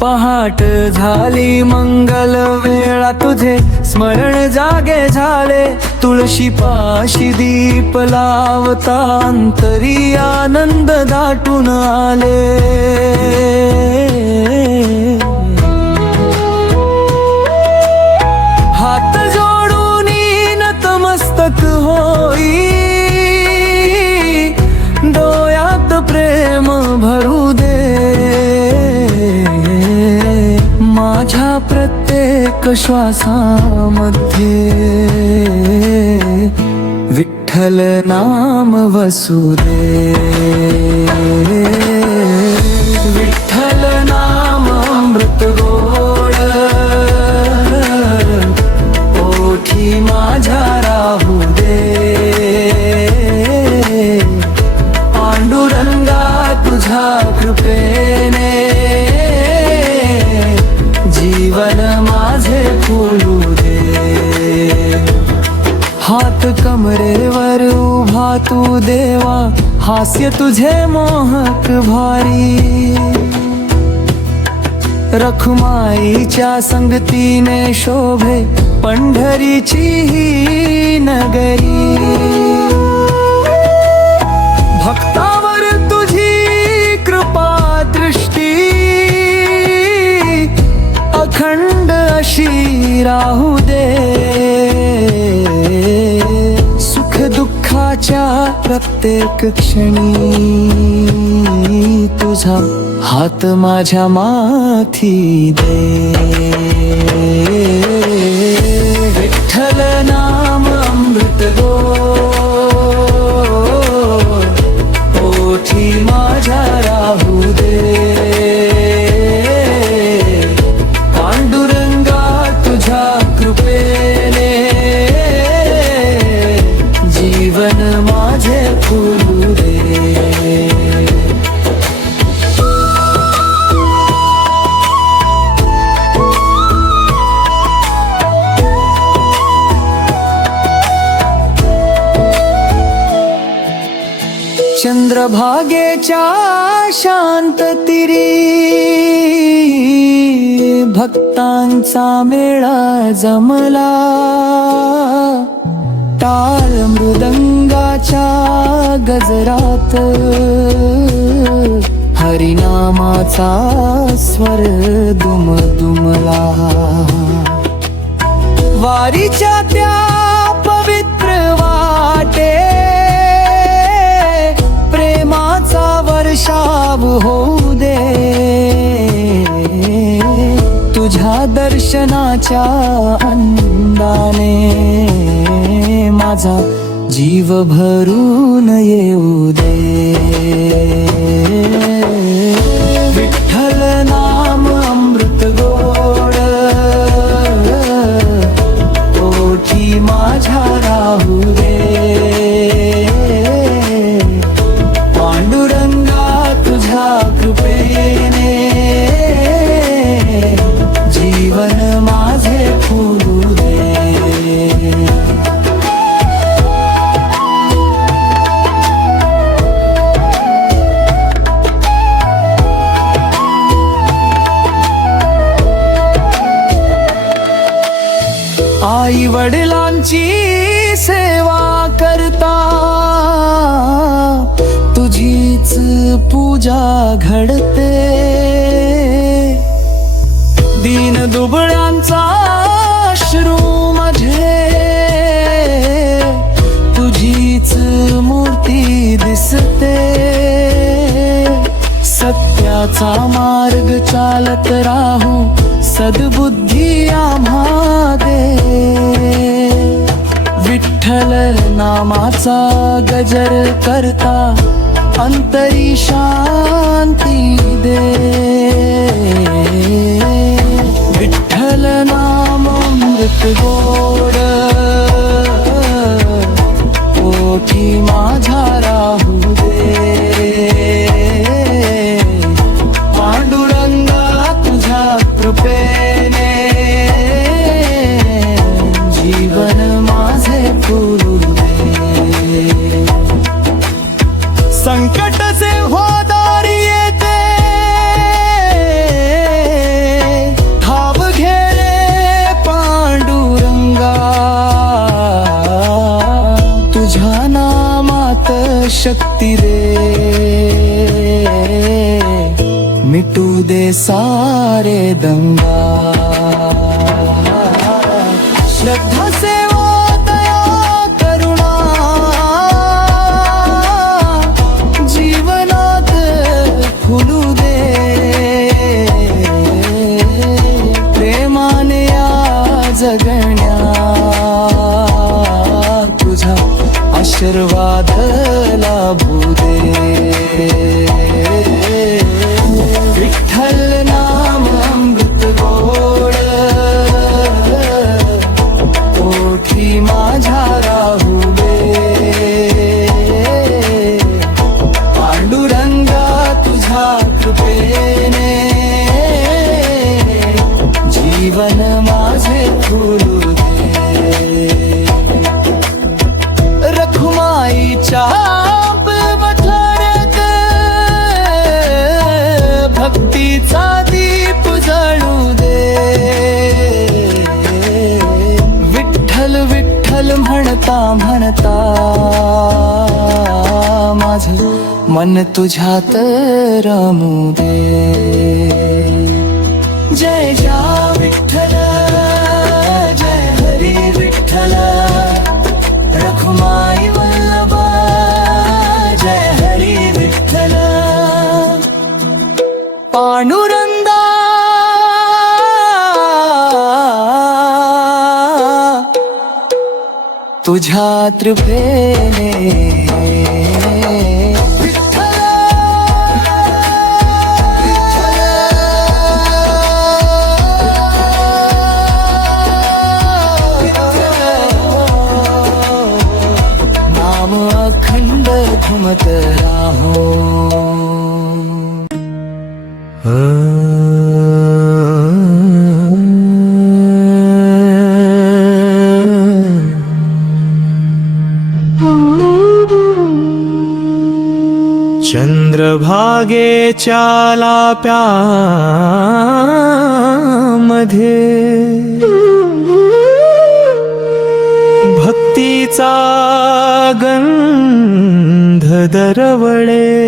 पहाट झाली मंगल वेळा तुझे स्मरण जागे झाले, तुळशी पाशी दीप लावता अंतरी आनंद दाटून आले। हात जोडून नतमस्तक होई, डोळ्यात प्रेम भरू दे, माझ्या प्रत्येक श्वासामध्ये विठ्ठल नाम वसू दे। विठ्ठल नाम अमृत गोड ओठी माझ्या राहू दे, पांडुरंगा तुझ्या कृपेने जीवन माझे फुलू दे। हात कमरेवर उभा तू देवा, हास्य तुझे मोहक भारी, रखुमाईच्या संगतीने शोभे पंढरीची ही नगरी। भक्तावर तुझी कृपा दृष्टी अखंड अशी राहू दे, सुख दुःखाच्या प्रत्येक क्षणी तुझा हात माझ्या माथी दे। विठ्ठल नाम अमृत गोड ओठी माझ्या राहू दे, जीवन माझे फुलू दे। चंद्रभागेच्या शांत तीरी भक्तांचा मेळा जमला, टाळ मृदंगाच्या गजरात हरिनामाचा स्वर दुमदुमला। वारीच्या त्या पवित्र वाटे प्रेमाचा वर्षाव होऊ दे, तुझ्या दर्शनाच्या अंदाने माझा जीव भरून येऊ दे। विठ्ठल नाम अमृत गोड ओठी माझ्या राहू दे, पांडुरंगा तुझ्या कृपेने जीवन माझे फुलू दे। आई वडिलांची सेवा करता तुझीच पूजा घडते, दीन दुबळ्यांचा अश्रू माझे तुझीच मूर्ती दिसते, सत्याचा मार्ग चालत राहू सद्बुद्धी आम्हा दे। विठ्ठल नामाचा गजर करता अंतरी शांती दे, विठ्ठल नाम अमृत गोड तुझ्या नामात शक्ती दे, मिटू दे सारे दंगा. श्रद्धा सेवा दया करुणा जीवनात फुलू दे, प्रेमाने या जगण्या तुझा आशीर्वाद लाभू दे. विठ्ठल नाम अमृत गोड, ओठी माझ्या राहू दे. पांडुरंगा तुझ्या कृपेने जीवन माझे फुलू दे. रखुमाईच्या मठात भक्तीचा दीप जळू दे. विठ्ठल विठ्ठल म्हणता म्हणता माझे मन तुझ्यात रमू दे. जय जय विठ्ठल, जय हरी विठ्ठल, रखुमाई वल्लभा, जय हरी विठ्ठल. पांडुरंगा तुझ्या कृपेने नाम अखंड घुमत राहो. चंद्रभागेच्या लाप्यामध्ये भक्तीचा गंध दरवळे,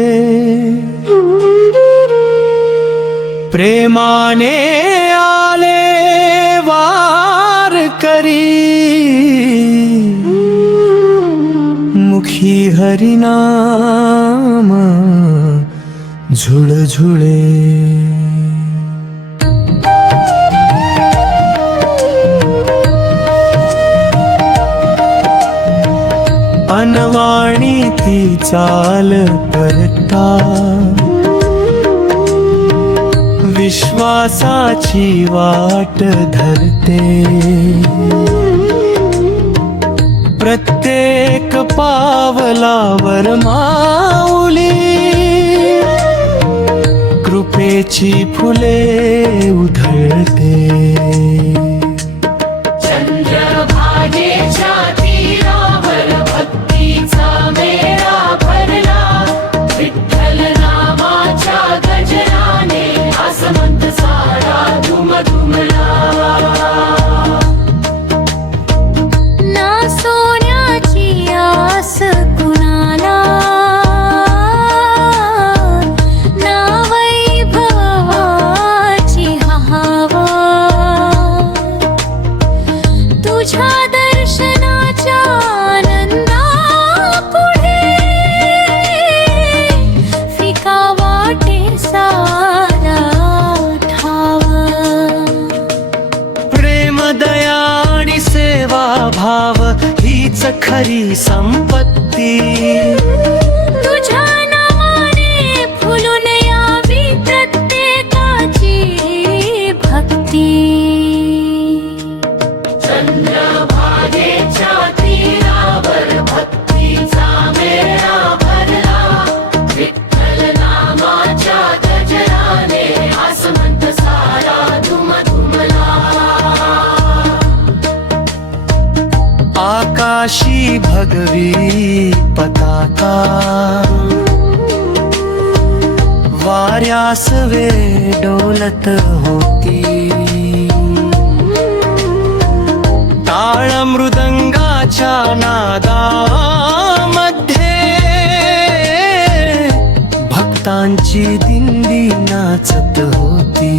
प्रेमाने आले वारकरी, मुखी हरिनाम झुळझुळे. अनवाणी ती चाल करता, विश्वासाची वाट धरते. प्रत्येक पावलावर माऊली कृपेची फुले उधळते. चंद्रभागेच्या तीरावर भक्तीचा मेळा भरला, विठ्ठल नामाच्या गजराने आसमंत सारा धुमधुमला. ना सोन्याची आस कुणाला, ना वैभवाची हवा, तुझ्या दर्शनाच्या आनंदापुढे फिका वाटे सारा ठावा. प्रेम दया आणि सेवा भाव हीच खरी संपत्ती. तुझ्या नावाने फुलून यावी प्रत्येकाची भक्ती. चंद्रभागेच्या तीरावर भक्तीचा मेळा भरला, विठ्ठल नामाच्या गजराने आसमंत सारा धुमधुमला. आकाशी भगवी पताका, वाऱ्यास वे डोलत होती. टाळ मृदंगाची नामाच्या नादामध्ये भक्तांची दिंडी नाचत होती.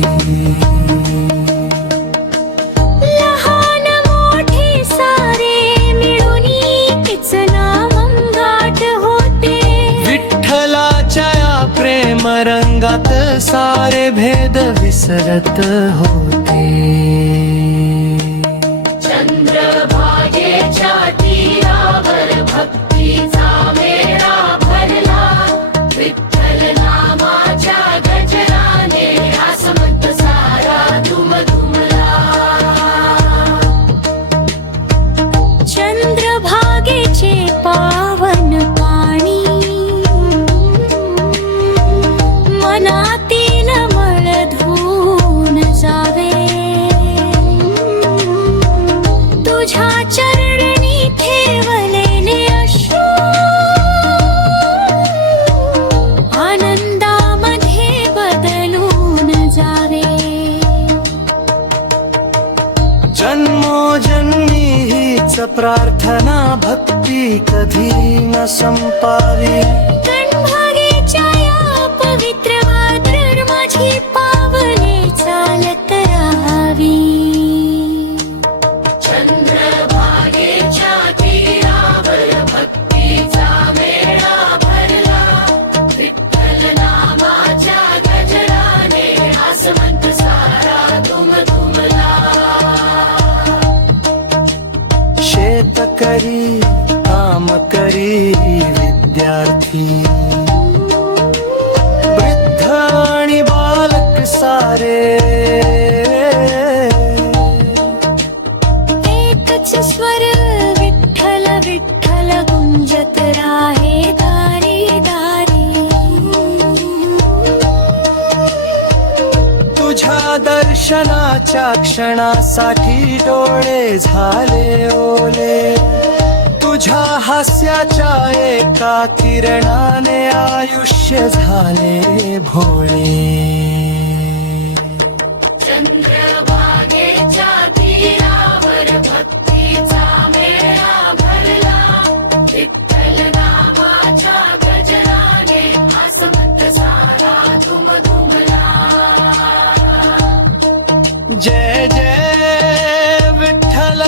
लहान मोठे सारे मिळून एकीच नामं गाठ होते. विठ्ठलाच्या या प्रेम रंगात सारे भेद विसरत होते. चंद्रभागेच्या तीरावर भक्तीचा मेळा भरला. विठ्ठल नामाच्या गजराने आसमंत सारा दुमदुमला. चंद्रभागेचे पावन पाणी मनातील मळ धुवून जावे. तुझ्या चरणी ठेवलेले अश्रू आनंदामध्ये बदलून जावे. जन्मोजन्मी हीच प्रार्थना भक्ती कधी न संपावी. कणभागेच्या या पवित्र वाटेवर माझी पावले चालत राहावी. चंद्रभागेच्या तीरावर भक्तीचा मेळा भरला. विठ्ठल नामाच्या गजराने आसमंत सारा दुमदुमला. शेतकरी काम करी विद्यार्थी वृद्ध आणि बालक सारे एकच स्वर विठ्ठल विठ्ठल गुंजत राहे दारी दारी. तुझ्या दर्शनाच्या क्षणासाठी डोळे झाले ओले. तुझ्या हास्याच्या एका किरणाने आयुष्य झाले भोळे. चंद्रभागेच्या तीरावर भक्तीचा मेळा भरला. विठ्ठल नामाच्या गजराने आसमंत सारा दुमदुमला. जय जय विठ्ठल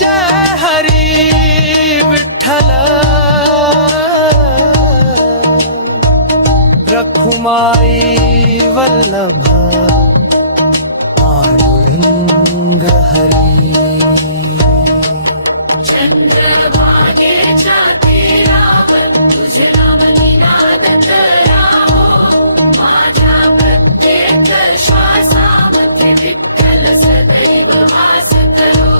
जय हरी विठ्ठल. रखुमाई वल्लभ पांडुरंग हरी. चंद्रभागेच्या तीरावर तुझे नाम निनादत राहो. माझ्या प्रत्येक श्वासामध्ये विठ्ठल सदैव वास करो.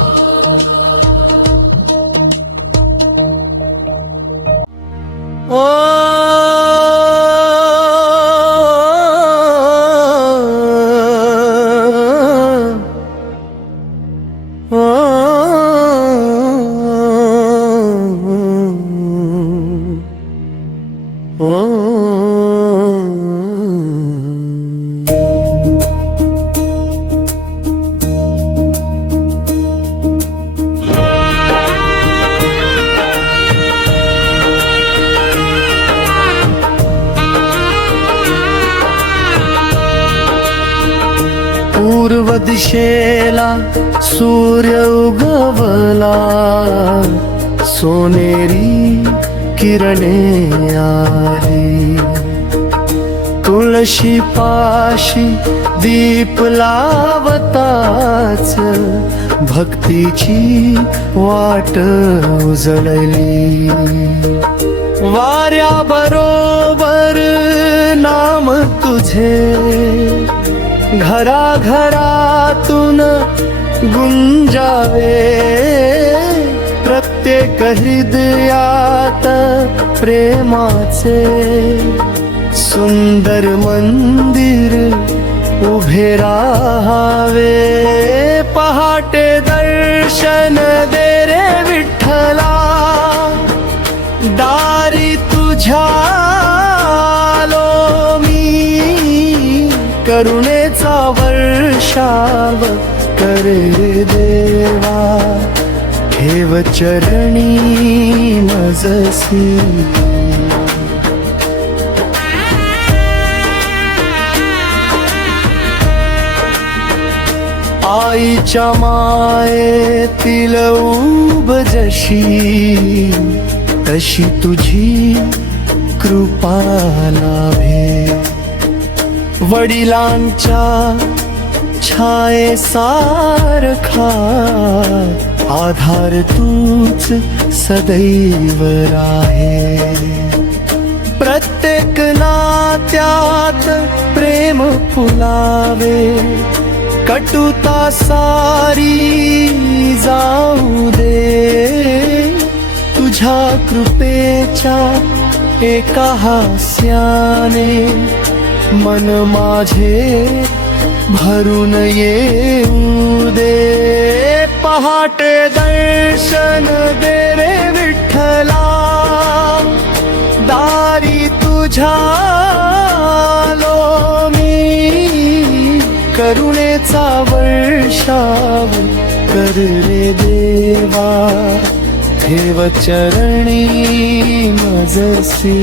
ओ पूर्व दिशेला सूर्य उगवला. सोनेरी किरणे आली. तुळशी पाशी दीप लावताच भक्तीची वाट उजळली. वाऱ्या बरोबर नाम तुझे घराघरातून गुंजावे. प्रत्येक हृदयात प्रेमाचे सुंदर मंदिर उभे राहावे. पहाटे दर्शन दे रे विठ्ठला. दारी तुझ्या आलो मी. करुणेचा वर्षाव करे दे. ठेव चरणी मजसी आईच्या मायेतील उब जशी तशी तुझी कृपा लाभे वडिलांच्या छाये सारखा आधार तूच सदैव राहे प्रत्येक नात्यात प्रेम फुलावे कटुता सारी जाऊ दे तुझ्या कृपेच्या एका हास्याने मन माझे भरून येऊ दे पहाटे दर्शन दे रे विठ्ठला दारी तुझ्या आलो मी करुणेचा वर्षाव कर रे देवा ठेव चरणी मजसी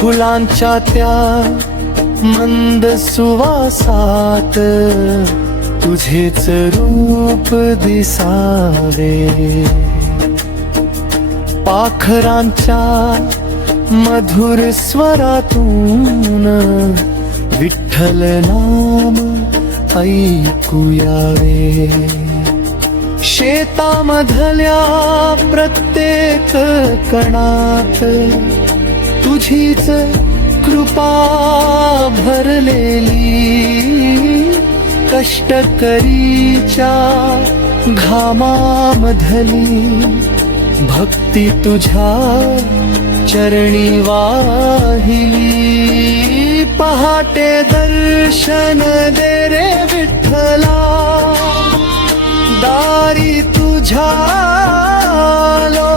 फुलांच्या त्या मंद सुवासात तुझेच रूप दिसावे पाखरांच्या मधुर स्वरातून विठ्ठल नाम ऐकूयावे शेतामधल्या प्रत्येक कणात तुझीच कृपा भरलेली कष्टकरीच्या घामामधली भक्ती तुझ्या चरणी वाहिली पहाटे दर्शन दे रे विठ्ठला दारी तुझ्या आलो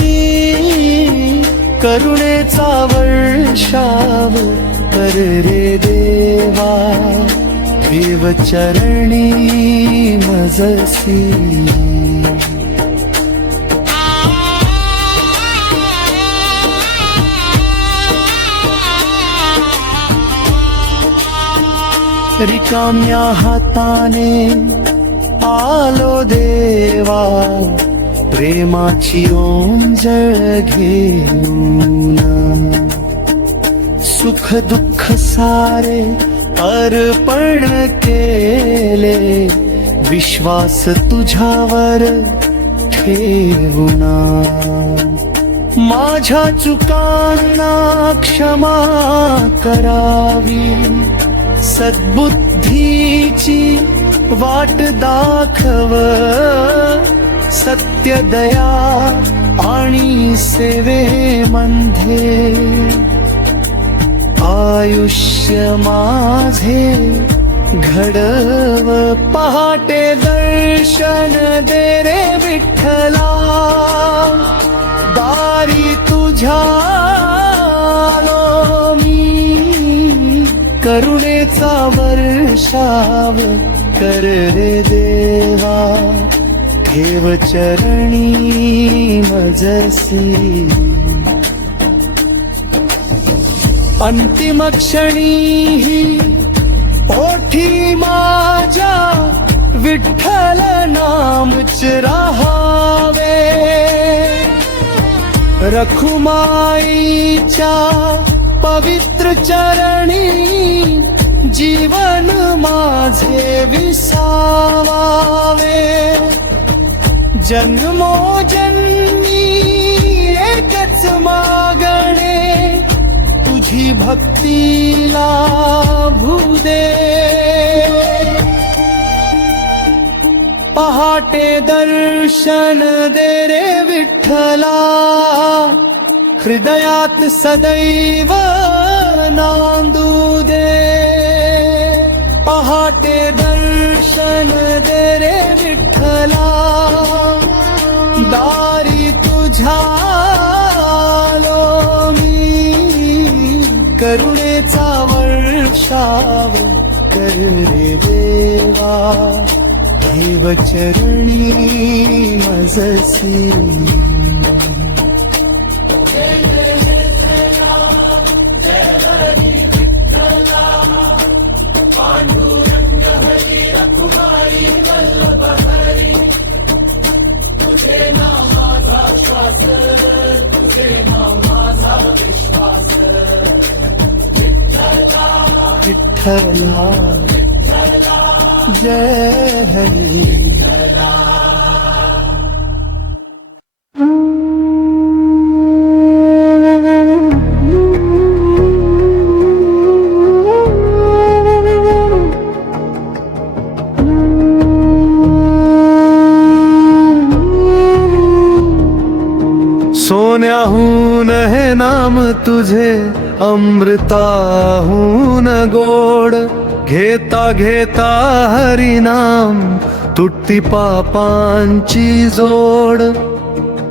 मी करुणेचा वर्षाव कर रे देवा ठेव चरणी मजसी रिकाम्या हाताने आलो देवा प्रेमाची ओंजळ घेऊन सुख दुःख सारे अर्पण केले विश्वास तुझ्यावर ठेवून माझ्या चुकांना क्षमा करावी सद्बुद्धीची वाट दाखव सत्य दया आणि सेवेमध्ये आयुष्य माझे घडव पहाटे दर्शन दे रे विठ्ठला दारी तुझ्या आलो मी करुणेचा वर्षाव कर रे देवा ठेव चरणी मजसी अंतिम क्षणी ओठी माझ्या विठ्ठल नामच राहावे रखुमाईच्या पवित्र चरणी जीवन माझे विसावावे जन्मोजन्मी एकच मागणे तुझी भक्तीला भूदे पहाटे दर्शन दे रे विठ्ठला हृदयात सदैव नांदू दे पहाटे दर्शन दे रे विठ्ठला दारी तुझ्या आलो मी करुणे कृपेचा वर्षाव कर रे देवा, देव चरणी मजसी. विठ्ठला जय हरी. सोन्याहून हे नाम तुझे, अमृताहून गोड. घेता घेता हरिनाम, तुटती पापांची जोड.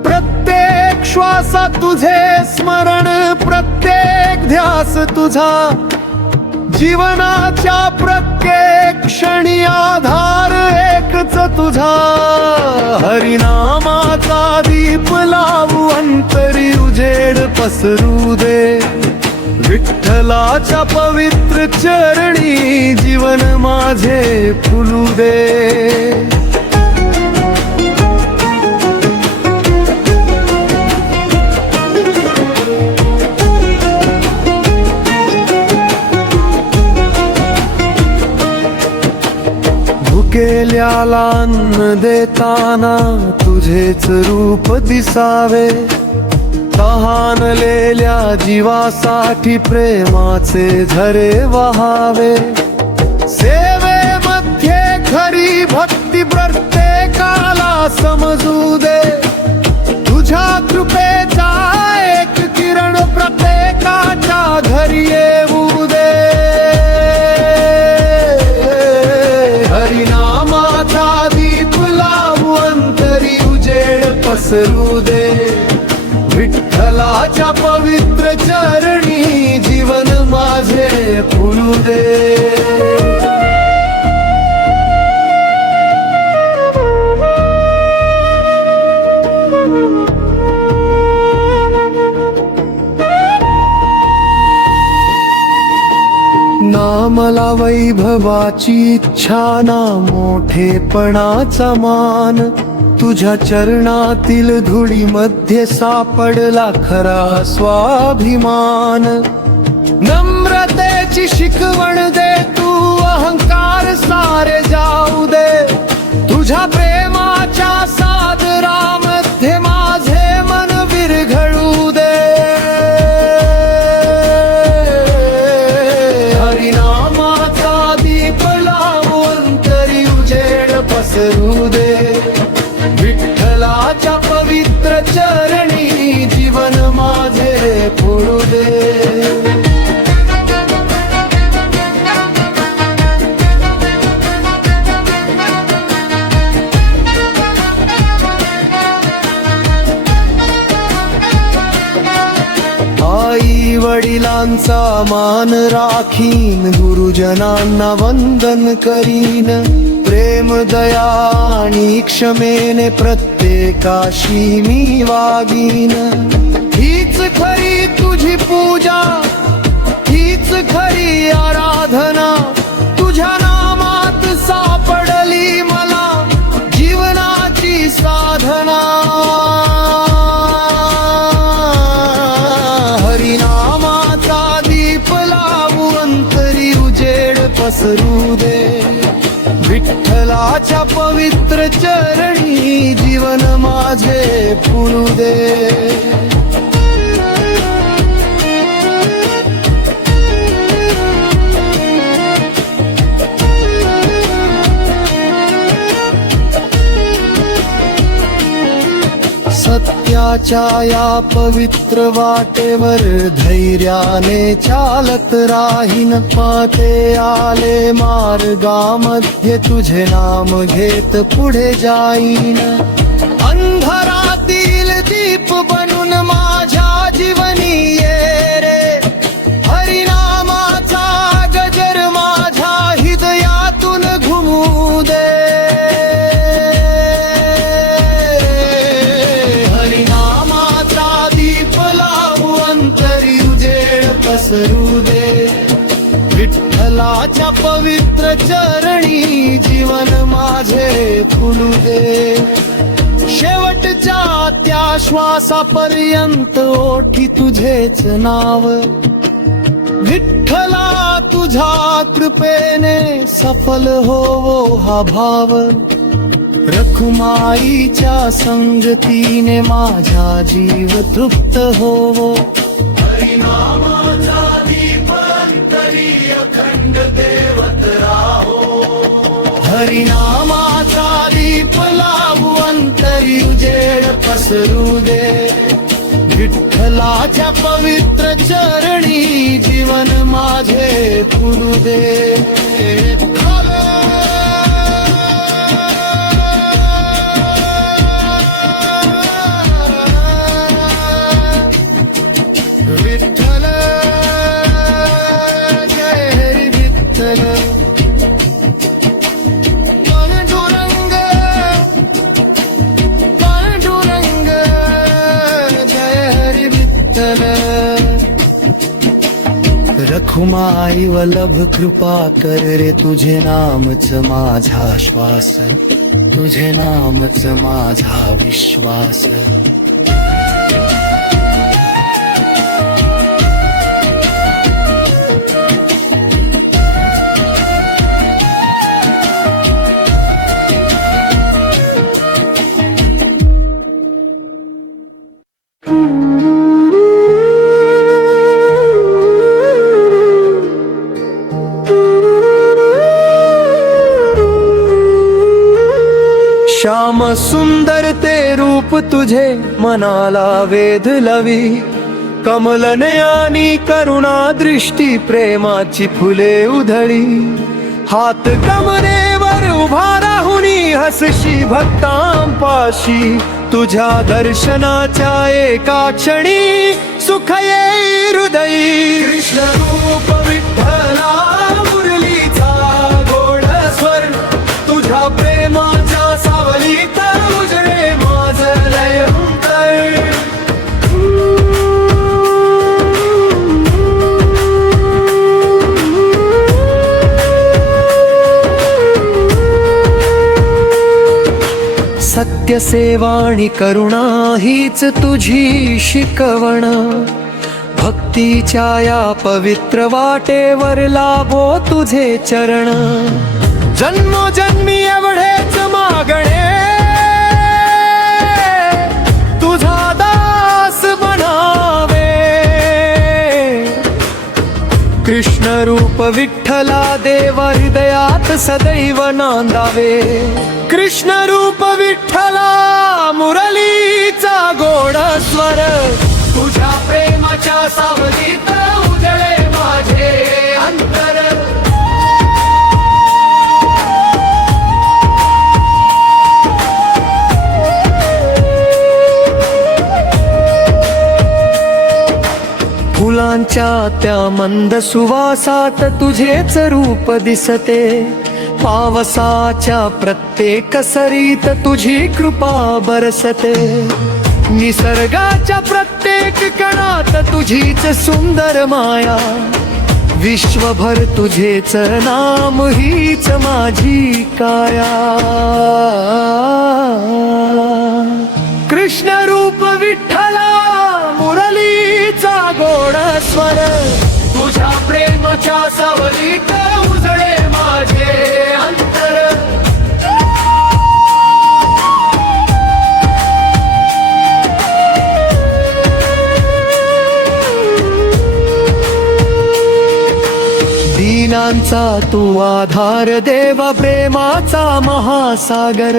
प्रत्येक श्वासा तुझे स्मरण, प्रत्येक ध्यास तुझा. जीवनाच्या प्रत्येक क्षणी आधार एकच तुझा. हरिनामाचा दीप लावू, अंतरी उजेड पसरू दे. विठ्ठलाच्या पवित्र चरणी जीवन माझे फुलू दे. भुकेल्याला अन्न देताना तुझेच रूप दिसावे. तहानलेल्या जीवासाठी प्रेमाचे झरे वहावे. सेवेमध्ये खरी भक्ती प्रत्येकाला समजू दे. तुझ्या कृपेचा एक किरण प्रत्येकाच्या घरी येऊ दे. हरिनामाचा दीप लावू, अंतरी उजेड पसरू दे. विठ्ठलाच्या पवित्र चरणी जीवन माझे फुलू दे. नामला वैभवाची इच्छा ना मोठेपणाचा मान. तुझ्या चरणातील धुळीमध्ये सापडला खरा स्वाभिमान. नम्रतेची शिकवण दे तू, अहंकार सारे जाऊ दे. तुझ्या प्रेमाच्या सादरामध्ये माझे मन विरघळू दे. हरिनामाचा दीप लावू, अंतरी उजेड पसरू दे. विठ्ठलाच्या पवित्र चरणी जीवन माझे फुलू दे. आई वडिलांचा मान राखीन, गुरुजनांना वंदन करीन. प्रेम दया आणि क्षमेने प्रत्येकाशी मी वागीन. हीच खरी तुझी पूजा, हीच खरी आराधना. तुझ्या नामात सापडली मला जीवनाची साधना. हरिनामाचा दीप लावू, अंतरी उजेड पसरू दे. विठ्ठलाच्या पवित्र चरणी जीवन माझे फुलू दे. सत्याच्या या पवित्र वाटेवर धैर्याने चालत राहीन. पाते आले मार्गामध्ये तुझे नाम घेत पुढे जाईन. अंधारातील दीप बनून माझ्या जीवनी ये रे. हरिनामा विठ्ठलाच्या पवित्र चरणी जीवन माझे फुलू दे. शेवटच्या त्या श्वासापर्यंत ओठी तुझेच नाव. विठ्ठला तुझ्या कृपेने सफल होवो हा भाव. रखुमाईच्या संगतीने माझा जीव तृप्त होवो. हरिनामाचा दीप अंतरी अखंड देवत राहो. हरिनामाचा दीप लाभू अंतरी उजेड पसरू दे. विठ्ठलाच्या पवित्र चरणी जीवन माझे फुलू दे. विठ्ठल जय हरी विठ्ठल. पांडुरंग पांडुरंग जय हरी विठ्ठल. रखुमाई वल्लभ कृपा कर रे तुझे नामच माझा श्वास. तुझे नामच माझा विश्वास. श्याम सुंदर ते रूप तुझे मनाला वेध लवी. कमल नयनी करुणा दृष्टी प्रेमाची फुले उधळी. हात कमरेवर उभा राहुनी हसशी भक्तांपाशी. तुझ्या दर्शनाच्या एका क्षणी सुख येई हृदयी. कृष्ण रूप विठ्ठला मुरलीचा गोड स्वर. तुझ्या प्रेमाच्या सावलीत उजळे माझ लय अंतर. सत्य सेवा आणि करुणा हीच तुझी शिकवण. भक्तीच्या या पवित्र वाटेवर लाभो तुझे चरण. जन्मोजन्मी एवढेच मागणे तुझा दास बनावे. कृष्ण रूप विठ्ठला देवा हृदयात सदैव नांदावे. कृष्ण रूप विठ्ठला मुरलीचा गोड स्वर. तुझ्या प्रेमाच्या सावलीत उजळे माझे अंतर. फुलांच्या त्या मंद सुवासात तुझेच रूप दिसते. पावसाच्या प्रत्येक सरीत तुझी कृपा बरसते. निसर्गाच्या प्रत्येक कणात तुझीच सुंदर माया. विश्वभर तुझेच नाम हीच माझी काया. कृष्ण रूप विठ्ठला मुरलीचा गोड स्वर. तुझ्या प्रेमाच्या सावलीत उजळे माझे अंतर. दीनांचा तू आधार देवा प्रेमाचा महासागर.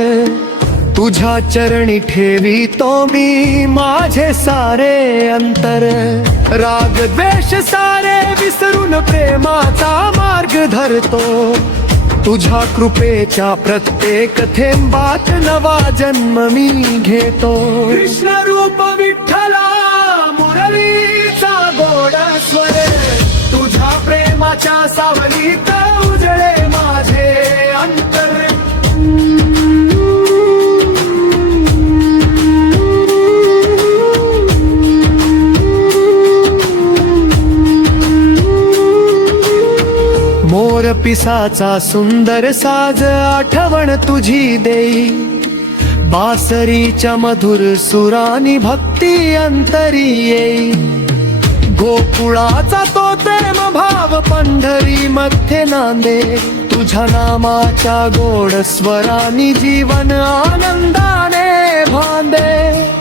तुझ्या चरणी ठेवितो मी माझे सारे अंतर. राग द्वेष सारे विसरून प्रेमाचा मार्ग धरतो. तुझ्या कृपेच्या प्रत्येक थेंबात नवा जन्म मी घेतो. कृष्ण रूप विठ्ठला मुरलीचा गोड स्वर. तुझ्या प्रेमाच्या सावलीत उजळे माझे अंतर. मोर पिसाचा सुंदर साज आठवण तुझी देई, बासरीच्या मधुर सुरानी भक्ती अंतरी येई. गोकुळाचा तो प्रेम भाव पंढरी मध्ये नांदे, तुझ्या नामाच्या गोड स्वरानी जीवन आनंदाने भांदे.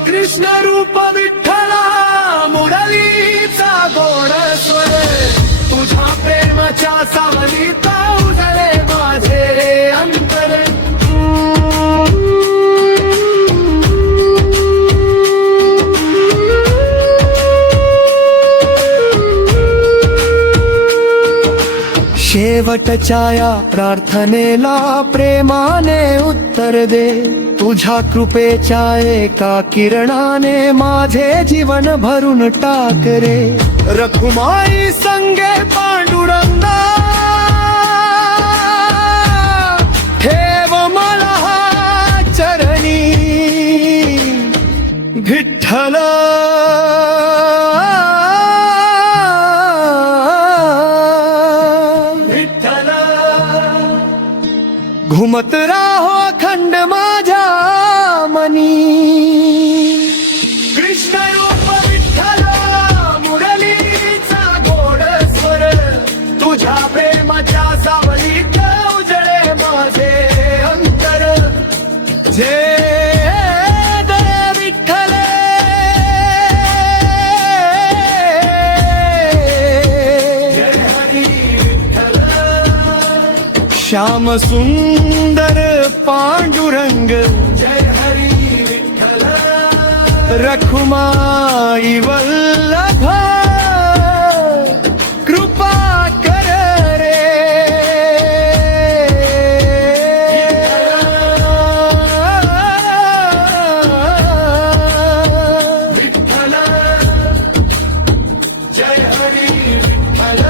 कृष्ण रूप विठ्ठला मुरलीचा गोड स्वर, तुझ्या प्रेमाच्या सावलीत उजळे माझे अंतर. शेवटच्या या प्रार्थनेला प्रेमाने उत्तर दे, तुझ्या कृपेच्या एका किरणाने माझे जीवन भरून टाक रे. रखुमाई संगे पांडुरंगा, ठेव मला चरणी विठ्ठल. घुमत राहो अखंड माझ्या मनी, कृष्ण रूप विठ्ठल मुरलीचा गोड स्वर, तुझ्या प्रेमाच्या सावलीत उजळे माझे अंतर. जय जय विठ्ठल, जय हरी विठ्ठल. श्याम सुंदर पांडुरंग, जय हरी विठ्ठल. रखुमाई वल्लभ, कृपा कर रे. विठ्ठल, जय हरी विठ्ठल.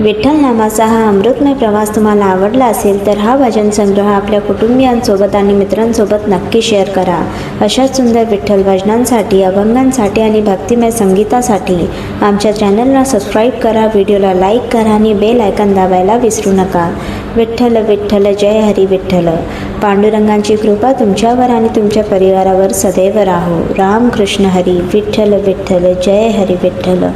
विठ्ठल नामाचा हा अमृतमय प्रवास तुम्हाला आवडला असेल तर हा भजन संग्रह आपल्या कुटुंबियांसोबत आणि मित्रांसोबत नक्की शेअर करा. अशाच सुंदर विठ्ठल भजनांसाठी, अभंगांसाठी आणि भक्तिमय संगीतासाठी आमच्या चॅनलला सबस्क्राईब करा, व्हिडिओला लाईक करा आणि बेल आयकॉन दाबायला विसरू नका. विठ्ठल विठ्ठल जय हरी विठ्ठल. पांडुरंगांची कृपा तुमच्यावर आणि तुमच्या परिवारावर सदैव राहो. राम कृष्ण हरी. विठ्ठल विठ्ठल जय हरी विठ्ठल.